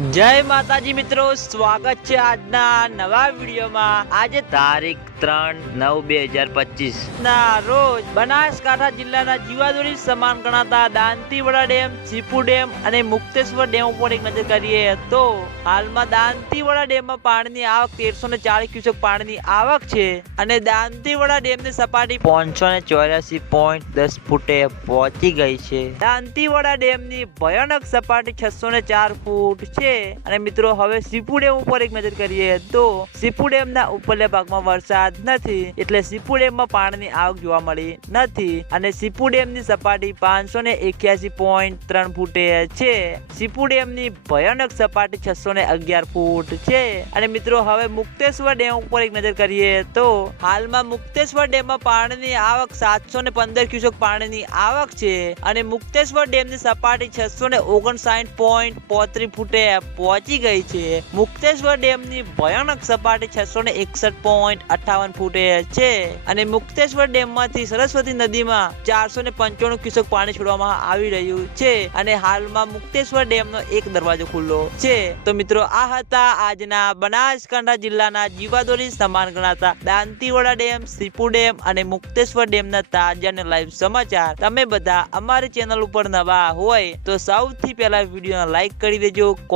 જય માતાજી મિત્રો, સ્વાગત છે આજના નવા વિડીયોમાં. આજે તારીખ ત્રણ નવ બે હજાર પચીસ ના રોજ બનાસકાંઠા જિલ્લાના જીવાદોરી સમાન ગણાતા દાંતીવાડા ડેમ, ચીપુ ડેમ અને મુક્તેશ્વર ડેમ ઉપર એક નજર કરીએ તો હાલમાં દાંતીવાડા ડેમમાં પાણીની આવક તેરસો ને ચાલીસ ક્યુસેક પાણીની આવક છે અને દાંતીવાડા ડેમની સપાટી પાંચસો ને ચોર્યાસી પોઈન્ટ દસ ફૂટે પહોંચી ગઈ છે. દાંતીવાડા ડેમની ભયાનક સપાટી છસો ને ચાર ફૂટ છે. અને મિત્રો, હવે સીપુ ડેમ ઉપર એક નજર કરીએ તો સીપુ ડેમના ઉપરલા ભાગમાં વરસાદ નથી. એટલે સીપુ ડેમમાં પાણીની આવક જોવા મળી નથી. અને સીપુ ડેમની સપાટી પાંચસો ને એક્યાસી પોઈન્ટ ત્રણ ફૂટે છે. સીપુ ડેમની ભયાનક સપાટી છસો ને અગિયાર ફૂટ છે. અને મિત્રો, હવે મુક્તેશ્વર ડેમ ઉપર એક નજર કરીએ તો હાલમાં મુક્તેશ્વર ડેમમાં પાણીની આવક સાતસો ને પંદર ક્યુસેક પાણીની આવક છે. અને મુક્તેશ્વર ડેમની સપાટી છસો ને ઓગણસાઠ પોઈન્ટ પોત્રીસ ફૂટે પહોંચી ગઈ છે. મુક્તેશ્વર ડેમની ભયાનક સપાટી છસો ને એકસઠ પોઈન્ટ અઠાવન ફૂટે છે અને મુક્તેશ્વર ડેમમાંથી સરસ્વતી નદીમાં ચારસો ને પંચાણું ક્યુસેક પાણી છોડવામાં આવી રહ્યું છે અને હાલમાં મુક્તેશ્વર ડેમનો એક દરવાજો ખુલ્લો છે. તો મિત્રો, આ હતા આજના બનાસકાંઠા જિલ્લાના જીવાદોરી સમાન ગણાતા દાંતીવાડા ડેમ, સીપુ ડેમ અને મુક્તેશ્વર ડેમના તાજા અને લાઈવ સમાચાર. તમે બધા અમારી ચેનલ ઉપર નવા હોય તો સૌથી પહેલા વિડીયોને લાઈક કરી દેજો